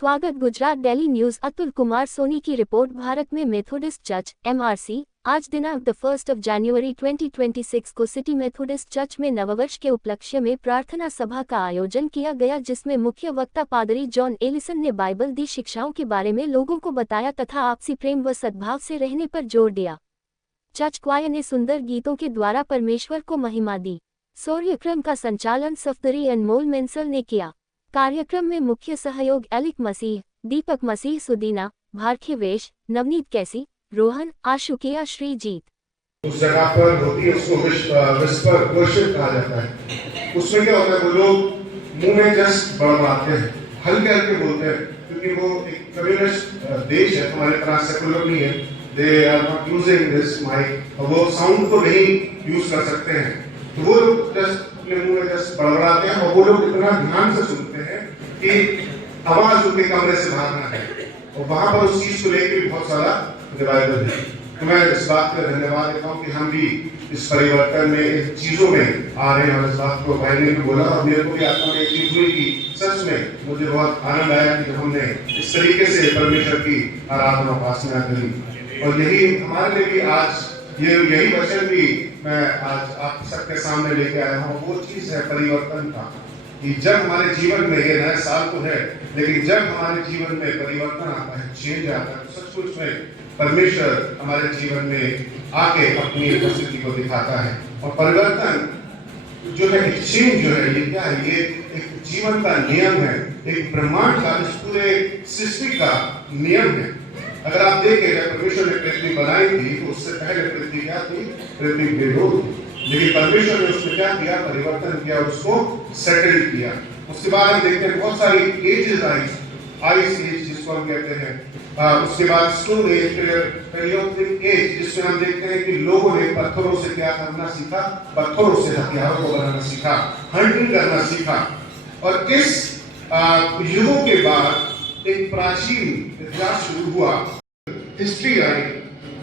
स्वागत। Gujarat daily news. Atul Kumar Soni की रिपोर्ट। भारत में मेथोडिस्ट चर्च (MRC) आज दिनांक 1 जनवरी 2026 को सिटी मेथोडिस्ट चर्च में नववर्ष के उपलक्ष्य में प्रार्थना सभा का आयोजन किया गया, जिसमें मुख्य वक्ता पादरी जॉन एलिसन ने बाइबल दी शिक्षाओं के बारे में लोगों को बताया तथा आपसी प्रेम व सद्भाव से रहने पर जोर दिया। चर्च क्वायर ने सुंदर गीतों के द्वारा परमेश्वर को महिमा दी। सूर्यक्रम का संचालन सफदरी अनमोल मेंसल ने किया। कार्यक्रम में मुख्य सहयोग एलिक मसीह, दीपक मसीह, सुदीना, भारखेवेश, नवनीत कैसी, रोहन, आशुकिया, श्रीजीत। उस जगह पर होती है, उसको विस्पर वर्शिप कहा जाता है। उसमें क्या होता है, वो लोग मुंह में जस्ट बड़बड़ाते हैं, हल्के हल्के बोलते हैं, क्योंकि वो एक कम्युनिस्ट देश है, हमारे तरह सेकुलर नहीं है। They are not using this mic, वो साउंड को नहीं यूज कर सकते हैं, तो वो लोग जस्ट अपने मुंह में जस्ट बड़बड़ाते हैं और वो लोग इतना ध्यान से सुनते हैं कि आवाज उनके कमरे से बाहर ना है, और वहां पर उस चीज को लेकर बहुत सारा डिवाइडर है। तो मैं इस बात का धन्यवाद देता हूँ कि हम भी इस परिवर्तन में, इन चीजों में आ रहे हैं, और इस बात को भाई ने भी बोला और मेरे को भी आत्मा में एक चीज हुई कि सच में मुझे बहुत आनंद आया कि हमने इस तरीके से परमेश्वर की आराधना उपासना करी। और यही हमारे लिए भी आज यही वचन भी मैं आज आप सबके सामने लेके आया हूँ। वो चीज है परिवर्तन का, कि जब हमारे जीवन में, ये नया साल तो है, लेकिन जब हमारे जीवन में परिवर्तन आता है, चेंज आता है, तो सचमुच में परमेश्वर हमारे जीवन में आके अपनी उपस्थिति को दिखाता है। और परिवर्तन जो है, एक चेंज जो है, ये क्या है, ये एक जीवन का नियम है, एक ब्रह्मांड का, इस पूरे सृष्टि का नियम है। अगर आप देखें, जब परमेश्वर ने पृथ्वी बनाई थी तो उससे पहले पृथ्वी क्या थी? पृथ्वी बेरोग थी, लेकिन परमेश्वर ने उसमें क्या किया? परिवर्तन किया, उसको सेटल किया। उसके बाद हम देखते हैं बहुत सारी एजेस आइस एज जिसको हम कहते हैं, उसके बाद स्टोन एज, पेरियोडिक एज, जिसमें हम देखते हैं कि लोगों ने पत्थरों से क्या करना सीखा? पत्थरों से हथियारों को बनाना सीखा, हंटिंग करना सीखा। और इस युगों के बाद एक प्राचीन इतिहास शुरू हुआ, हिस्ट्री आई,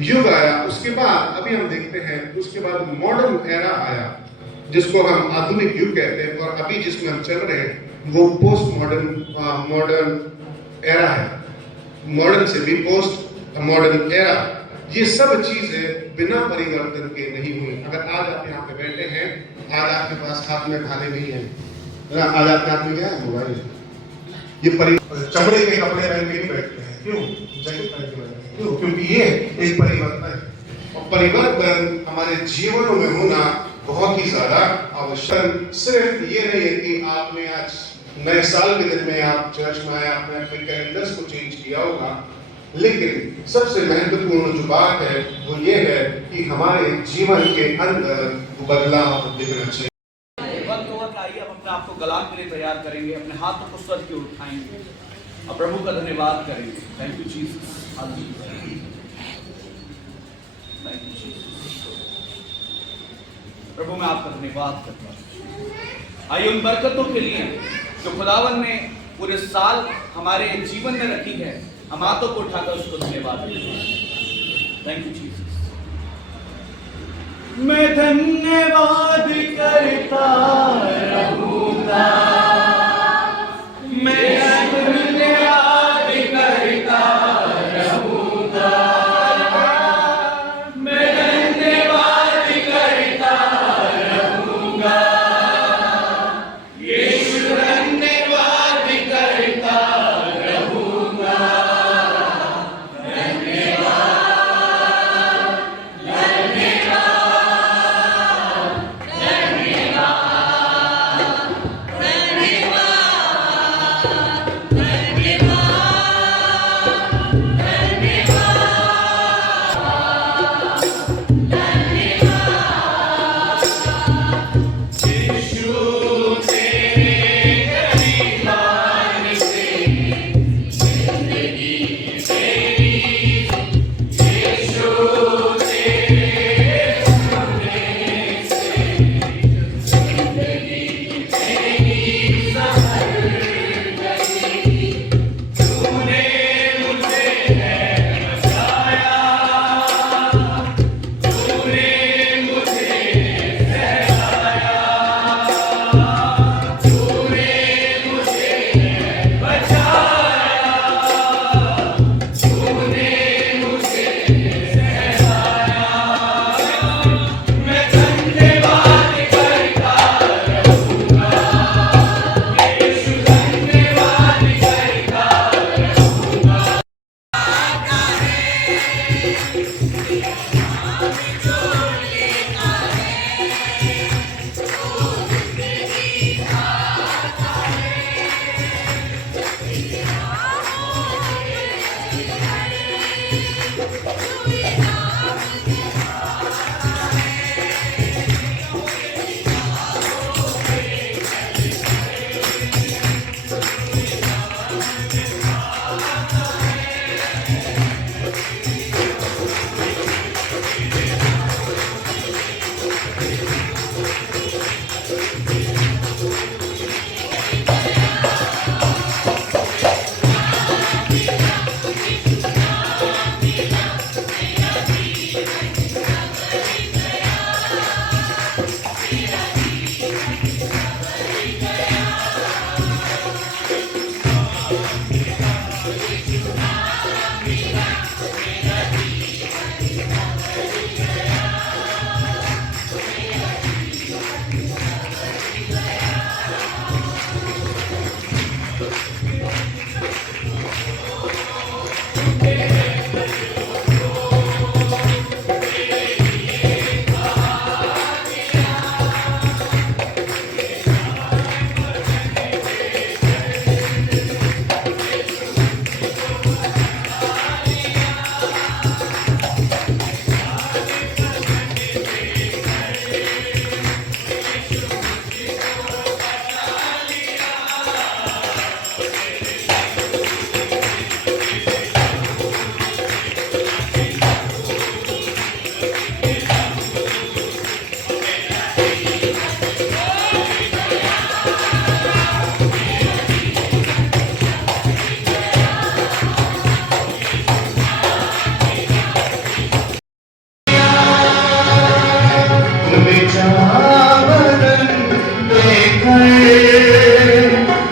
युग आया। उसके बाद अभी हम देखते हैं, उसके बाद मॉडर्न एरा आया, जिसको हम आधुनिक युग कहते हैं, और अभी जिसमें हम चल रहे हैं वो पोस्ट मॉडर्न एरा है। मॉडर्न से भी पोस्ट मॉडर्न एरा, ये सब चीजें बिना परिवर्तन के नहीं हुई। अगर आज आप यहाँ पे बैठे हैं, आज आपके पास हाथ में खाने नहीं है, आज आपके हाथ में क्या है? मोबाइल। ये चमड़े के कपड़े पहन के नहीं बैठते हैं, क्यों? जैकेट पहन के बैठते हैं, क्यों? क्योंकि ये एक परिवर्तन है, और परिवर्तन हमारे जीवनों में होना बहुत ही ज्यादा आवश्यक। सिर्फ ये नहीं है कि आपने आज नए साल के दिन में आप चर्च में आए, आपने अपने कैलेंडर्स को चेंज किया होगा, लेकिन सबसे महत्वपूर्ण जो बात है वो ये है कि हमारे जीवन के अंदर बदलाव दिखना चाहिए। आइए हम अपने आप को गलाने के लिए तैयार करेंगे, अपने हाथों को सर की उठाएंगे और प्रभु का धन्यवाद करेंगे। Thank you Jesus, thank you Jesus. प्रभु मैं आपका धन्यवाद करता हूँ। आइए उन बरकतों के लिए जो खुदावन ने पूरे साल हमारे जीवन में रखी है, हम हाथों को उठाकर उसको धन्यवाद देंगे। Thank you Jesus. मैं धन्यवाद करता रहूंगा, मैं धन्यवाद करता रहूंगा, मैं धन्यवाद करता रहूंगा, यीशु धन्यवाद करता रहूंगा, धन्यवाद।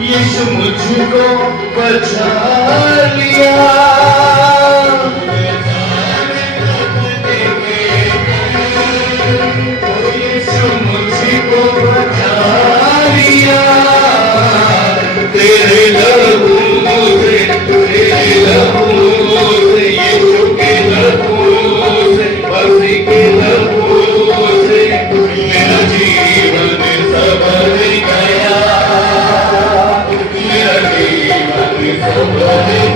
यीशु मुझको बचा लिया, यीशु मुझको बचा लिया, तेरे लहू से, तेरे लहू से, यीशु के लहू से, मसीह के लहू से मेरा जीवन संवर गया, मेरा जीवन संवर गया।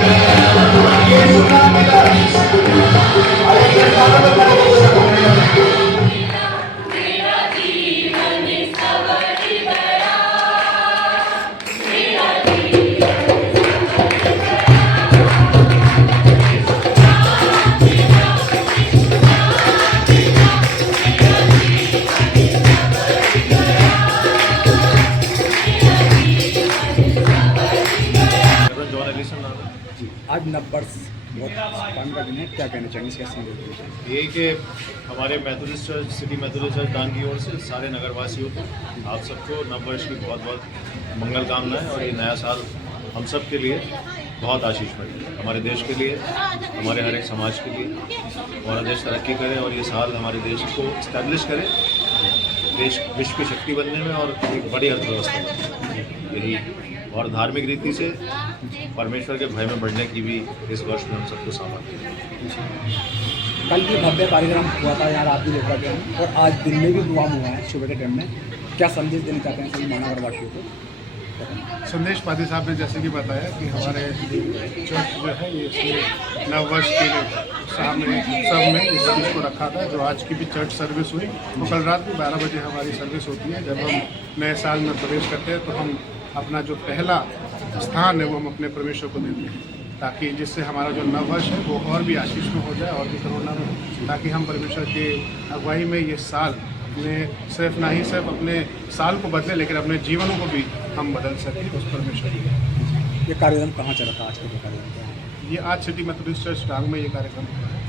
आज नववर्ष बहुत काम का दिन है, क्या कहना चाहेंगे इसका संदेश? यही कि हमारे Methodist church, city Methodist church दान की ओर से सारे नगरवासियों को, आप सबको नववर्ष की बहुत बहुत मंगल कामनाएं, और ये नया साल हम सब के लिए बहुत आशीषमय है, हमारे देश के लिए, हमारे हर एक समाज के लिए। हमारा देश तरक्की करे और ये साल हमारे देश को इस्टेब्लिश करे, देश विश्व की शक्ति बनने में और एक बड़ी अर्थव्यवस्था बनने, यही और धार्मिक रीति से परमेश्वर के भय में बढ़ने की भी इस वर्ष में हम सबको सामर्थ्य है। कल भी भव्य कार्यक्रम हुआ था यहाँ, रात भी देखा गया और आज दिन में भी प्रोग्राम हुआ है सुबह के टाइम में, क्या संदेश देना चाहते हैं सभी महानगरवासियों को? संदेश पादी साहब ने जैसे कि बताया कि हमारे चर्च जो है ये इसमें नववर्ष के उत्साह में सब में इस चीज़ को रखा था। जो आज की भी चर्च सर्विस हुई तो कल रात भी 12 बजे हमारी सर्विस होती है। जब हम नए साल में प्रवेश करते हैं तो हम अपना जो पहला स्थान है वो हम अपने परमेश्वर को देते हैं, ताकि जिससे हमारा जो नववर्ष है वो और भी आशीष में हो जाए और भी करुणा में हो, ताकि हम परमेश्वर के अगुवाई में ये साल में सिर्फ ना ही सिर्फ अपने साल को बदले लेकिन अपने जीवनों को भी हम बदल सकें उस परमेश्वर की। ये कार्यक्रम कहाँ चला था आज का कार्यक्रम? ये आज सिटी मैथोडिस्ट चर्च डांग में ये कार्यक्रम हुआ है।